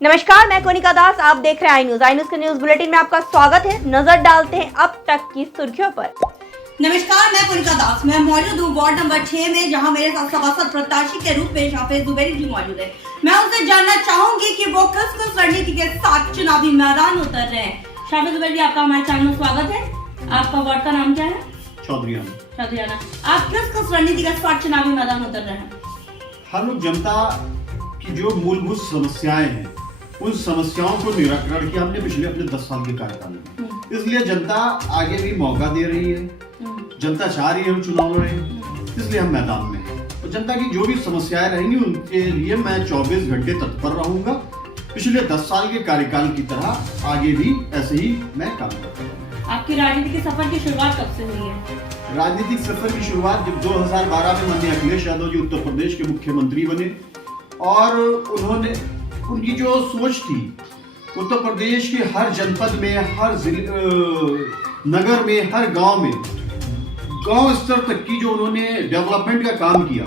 नमस्कार, मैं कोनिका दास। आप देख रहे हैं आई न्यूज के न्यूज बुलेटिन में आपका स्वागत है। नजर डालते हैं अब तक की सुर्खियों पर। नमस्कार, मैं कोनिका दास। मैं मौजूद हूँ वार्ड नंबर 6 में, जहां मेरे साथ सभासद प्रत्याशी के रूप में हाफिज जुबैरी जी मौजूद है। मैं उनसे जानना चाहूंगी कि वो किस रणनीति के साथ चुनावी मैदान उतर रहे हैं। हाफिज जुबैरी जी, आपका हमारे चैनल में स्वागत है। आपका वार्ड का नाम क्या है? चौधरीयाना। आप किस रणनीति के साथ चुनावी मैदान उतर रहे हैं? हम लोग जनता की जो मूलभूत समस्याएं हैं, उन समस्याओं को निराकरण किया हमने पिछले अपने 10 साल के कार्यकाल में। इसलिए जनता आगे भी मौका दे रही है, जनता चाह रही है हम चुनाव लड़ें, इसलिए हम मैदान में हैं। तो जनता की जो भी समस्याएं रहेंगी उनके लिए मैं 24 घंटे तत्पर रहूंगा। पिछले 10 साल के कार्यकाल की तरह आगे भी ऐसे ही मैं काम करूंगा। आपकी राजनीति के सफर की शुरुआत कब से हुई है? राजनीतिक सफर की शुरुआत जब 2012 में माननीय अखिलेश यादव जी उत्तर प्रदेश के मुख्यमंत्री बने और उन्होंने उनकी जो सोच थी उत्तर प्रदेश के हर जनपद में, हर नगर में, हर गांव में, गांव स्तर तक की जो उन्होंने डेवलपमेंट का काम किया,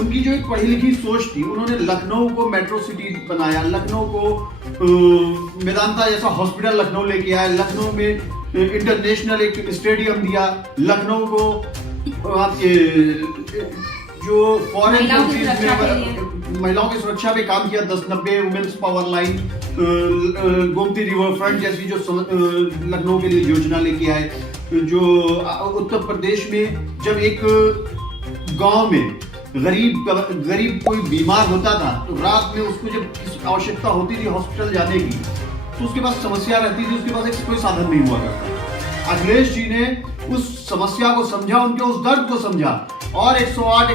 उनकी जो एक पढ़ी लिखी सोच थी, उन्होंने लखनऊ को मेट्रो सिटी बनाया, लखनऊ को मेदांता जैसा हॉस्पिटल लखनऊ लेके आया, लखनऊ में इंटरनेशनल एक स्टेडियम दिया, लखनऊ को आपके जो फॉरेन कंट्रीज में महिलाओं की सुरक्षा पे काम किया, 1090 women's power line, Gomti riverfront जैसी जो लखनऊ के लिए योजना लेके आए। जो उत्तर प्रदेश में जब एक गांव में गरीब कोई बीमार होता था तो रात में उसको जब आवश्यकता होती थी हॉस्पिटल जाने की, तो उसके पास समस्या रहती थी, उसके पास कोई साधन नहीं हुआ करता। अखिलेश जी ने उस समस्या को समझा, उनके उस दर्द को समझा और 108,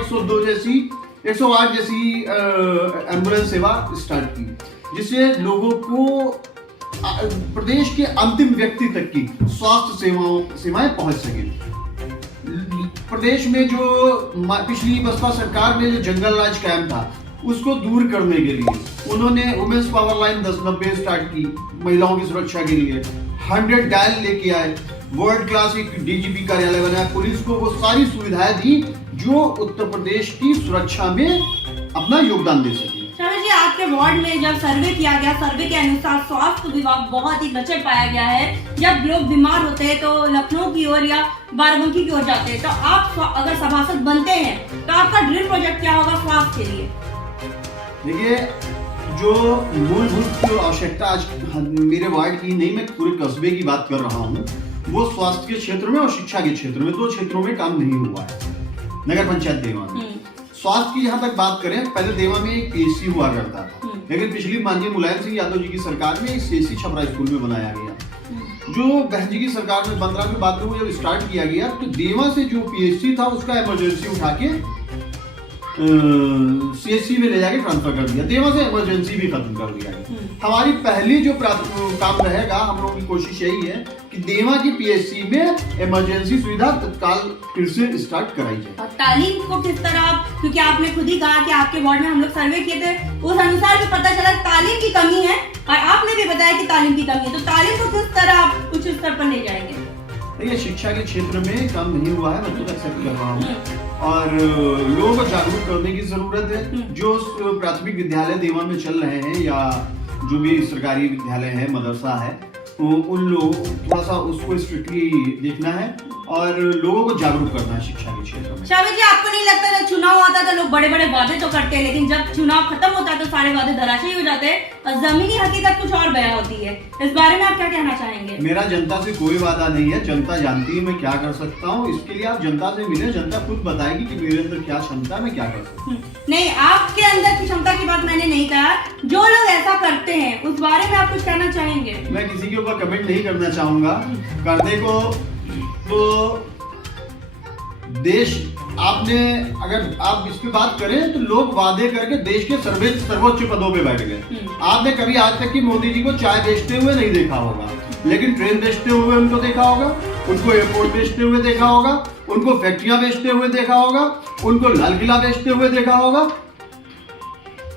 108 जैसी एम्बुलेंस सेवा स्टार्ट की, जिससे लोगों को प्रदेश के अंतिम व्यक्ति तक की स्वास्थ्य सेवाएं पहुंच सके। प्रदेश में जो पिछली बसपा सरकार में जो जंगल राज कायम था उसको दूर करने के लिए उन्होंने वुमेन्स पावर लाइन 1090 स्टार्ट की, महिलाओं की सुरक्षा के लिए 100 डायल लेके आए, वर्ल्ड क्लास एक डीजीपी कार्यालय बनाया, पुलिस को वो सारी सुविधाएं दी जो उत्तर प्रदेश की सुरक्षा में अपना योगदान दे सके। जी, आपके वार्ड में जब सर्वे किया गया, सर्वे के अनुसार स्वास्थ्य विभाग बहुत ही लचर पाया गया है। जब लोग बीमार होते हैं तो लखनऊ की ओर या बाराबंकी की ओर जाते हैं। तो आप अगर सभासद बनते हैं तो आपका ड्रीम प्रोजेक्ट क्या होगा स्वास्थ्य के लिए? देखिए, जो मूलभूत आवश्यकता आज मेरे वार्ड की नहीं, मैं पूरे कस्बे की बात कर रहा हूँ, वो स्वास्थ्य के क्षेत्र में और शिक्षा के क्षेत्र में, 2 क्षेत्रों में काम नहीं हुआ है नगर पंचायत देवा में। स्वास्थ्य की जहाँ तक बात करें, पहले देवा में एक पीएचसी हुआ करता था, लेकिन पिछली माननीय मुलायम सिंह यादव जी की सरकार में एक सीएससी छपरा स्कूल में बनाया गया। जो बहन जी की सरकार में 15 में बात जब स्टार्ट किया गया तो देवा से जो पीएचसी था उसका इमरजेंसी उठा के सीएचसी में ले जाके ट्रांसफर कर दिया, देवा से इमरजेंसी भी खत्म कर दिया गया। हमारी पहली जो काम रहेगा, हम लोगों की कोशिश यही है कि देवा की पीएचसी में इमरजेंसी सुविधा तत्काल फिर से स्टार्ट कराई जाए। और तालीम को किस तरह, क्योंकि आपने खुद ही कहा कि आपके वार्ड में हम लोग सर्वे किए थे, उस अनुसार भी पता चला तालीम की कमी है और आपने भी बताया कि तालीम की कमी है, तो तालीम को किस तरह आप उच्च स्तर पर ले जाएंगे? देखिए, शिक्षा के क्षेत्र में काम नहीं हुआ है, मैं तो एक्सेप्ट कर रहा हूँ और लोगों को जागरूक करने की जरूरत है। जो प्राथमिक विद्यालय देवा में चल रहे हैं या जो भी सरकारी विद्यालय है, मदरसा है, उन लोगों थोड़ा सा उसको स्ट्रिक्टली देखना है और लोगों को जागरूक करना है शिक्षा के क्षेत्र में। शामिद जी, आपको नहीं लगता जब चुनाव आता है तो लोग बड़े बड़े वादे तो करते हैं, लेकिन जब चुनाव खत्म होता है तो सारे वादे धराशायी हो जाते हैं और जमीनी हकीकत कुछ और बयां होती है? इस बारे में आप क्या कहना चाहेंगे? मेरा जनता से कोई वादा नहीं है, जनता जानती है मैं क्या कर सकता हूँ। इसके लिए आप जनता से मिले, जनता खुद बताएगी कि मेरे अंदर क्या क्षमता है, मैं क्या कर सकता हूँ। नहीं, आपके अंदर की क्षमता की बात मैंने नहीं कहा, जो लोग ऐसा करते हैं उस बारे में आप कुछ कहना चाहेंगे? मैं किसी के ऊपर कमेंट नहीं करना चाहूंगा। करने को तो देश, आपने अगर आप इस पे बात करें तो लोग वादे करके देश के सर्वोच्च पदों पे बैठ गए। आपने कभी आज तक की मोदी जी को चाय बेचते हुए नहीं देखा होगा, लेकिन ट्रेन बेचते हुए उनको देखा होगा, उनको एयरपोर्ट बेचते हुए देखा होगा, उनको फैक्ट्रियां बेचते हुए देखा होगा, उनको लाल किला बेचते हुए देखा होगा।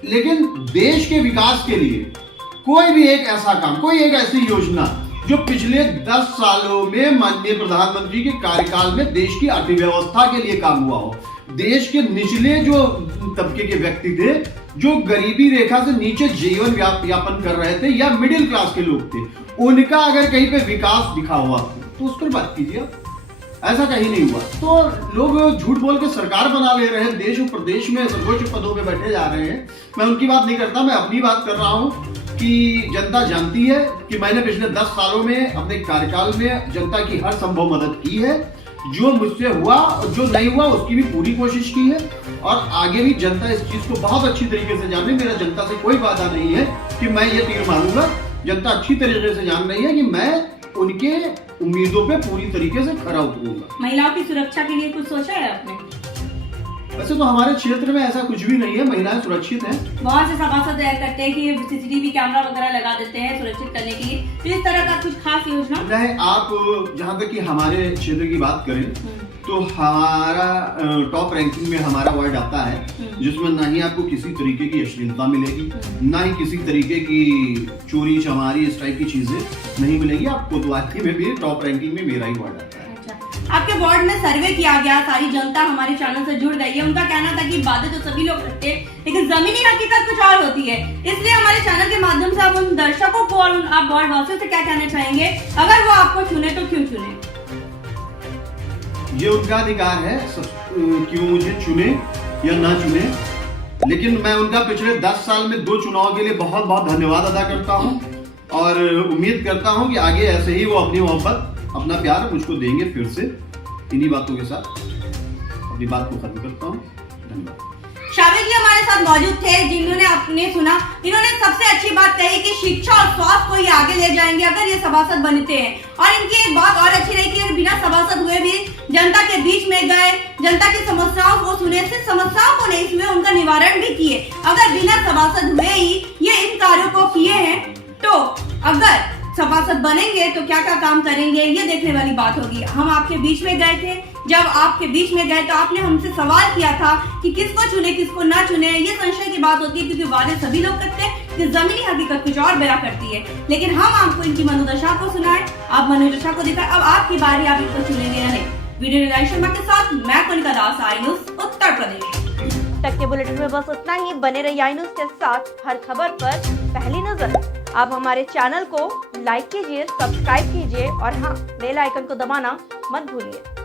लेकिन देश के विकास के लिए कोई भी एक ऐसा काम, कोई एक ऐसी योजना जो पिछले 10 सालों में माननीय प्रधानमंत्री के कार्यकाल में देश की अर्थव्यवस्था के लिए काम हुआ हो, देश के निचले जो तबके के व्यक्ति थे, जो गरीबी रेखा से नीचे जीवन यापन कर रहे थे या मिडिल क्लास के लोग थे, उनका अगर कहीं पे विकास दिखा हुआ तो उस पर बात कीजिए। ऐसा कहीं नहीं हुआ। तो लोग झूठ बोल के सरकार बना ले रहे हैं, देश और प्रदेश में सर्वोच्च पदों पे बैठे जा रहे हैं। मैं उनकी बात नहीं करता, मैं अपनी बात कर रहा हूं कि जनता जानती है कि मैंने पिछले 10 सालों में अपने कार्यकाल में जनता की हर संभव मदद की है। जो मुझसे हुआ और जो नहीं हुआ उसकी भी पूरी कोशिश की है, और आगे भी जनता इस चीज को बहुत अच्छी तरीके से जाने। मेरा जनता से कोई वादा नहीं है कि मैं ये तीर मारूंगा। जनता अच्छी तरीके से जान रही है कि मैं उनके उम्मीदों पे पूरी तरीके से खरा उतरूंगा। महिलाओं की सुरक्षा के लिए कुछ सोचा है आपने? वैसे तो हमारे क्षेत्र में ऐसा कुछ भी नहीं है, महिलाएं सुरक्षित हैं। बहुत से सभासद करते हैं कि सीसीटीवी कैमरा वगैरह लगा देते हैं सुरक्षित करने के लिए, तो इस तरह का कुछ खास योजना? नहीं, आप जहाँ तक कि हमारे क्षेत्र की बात करें तो हमारा टॉप रैंकिंग में हमारा वार्ड आता है, जिसमें ना ही आपको किसी तरीके की अश्लीलता मिलेगी, ना ही किसी तरीके की चोरी चमारी इस टाइप की चीजें नहीं मिलेगी। आप कोतवाली में भी टॉप रैंकिंग में मेरा ही वार्ड आता है। आपके वार्ड में सर्वे किया गया, सारी जनता हमारे चैनल से जुड़ गई है। उनका कहना था कि बातें तो सभी लोग करते हैं, लेकिन जमीनी हकीकत कुछ और होती है। इसलिए हमारे चैनल के माध्यम से आप उन दर्शकों को और आप वार्ड वासियों से क्या कहना चाहेंगे, अगर वो आपको चुने तो क्यों चुने? ये उनका अधिकार है क्यों मुझे चुने या ना चुने, लेकिन मैं उनका पिछले 10 साल में 2 चुनाव के लिए बहुत बहुत धन्यवाद अदा करता हूं, और उम्मीद करता हूं कि आगे ऐसे ही वो अपनी मोहब्बत अपना प्यार मुझको देंगे। फिर से इन्हीं बातों के साथ अपनी बात को खत्म करता हूँ। धन्यवाद। शाबिर जी हमारे साथ मौजूद थे, जिन्होंने आपने सुना, इन्होंने सबसे अच्छी बात कही कि शिक्षा और स्वास्थ्य को ये आगे ले जाएंगे अगर ये सभासद बनते हैं। और इनकी एक बात और अच्छी रही कि बिना सभासद हुए भी जनता के बीच में गए, जनता की समस्याओं को सुने, सिर्फ समस्याओं को नहीं सुने, उनका निवारण भी किए। अगर बिना सभासद हुए ही ये इन कार्यों को किए हैं, तो अगर सभासद बनेंगे तो क्या क्या काम करेंगे, ये देखने वाली बात होगी। हम आपके बीच में गए थे, जब आपके बीच में गए तो आपने हमसे सवाल किया था कि किसको चुने किसको ना चुने। ये संशय की बात होती है, क्योंकि वादे सभी लोग करते हैं कि जमीनी हकीकत कुछ और बयां करती है। लेकिन हम आपको इनकी मनोदशा को सुनाए, आप मनोदशा को दिखाए। अब आपकी बारी, आप इनको चुनेंगे या नहीं। वीडियो निराई शर्मा के साथ मैं कनिका दास, आई न्यूज उत्तर प्रदेश। तक के बुलेटिन में बस इतना ही। बने रहिए आई न्यूज के साथ, हर खबर पर पहली नजर। आप हमारे चैनल को लाइक कीजिए, सब्सक्राइब कीजिए, और हाँ, बेल आइकन को दबाना मत भूलिए।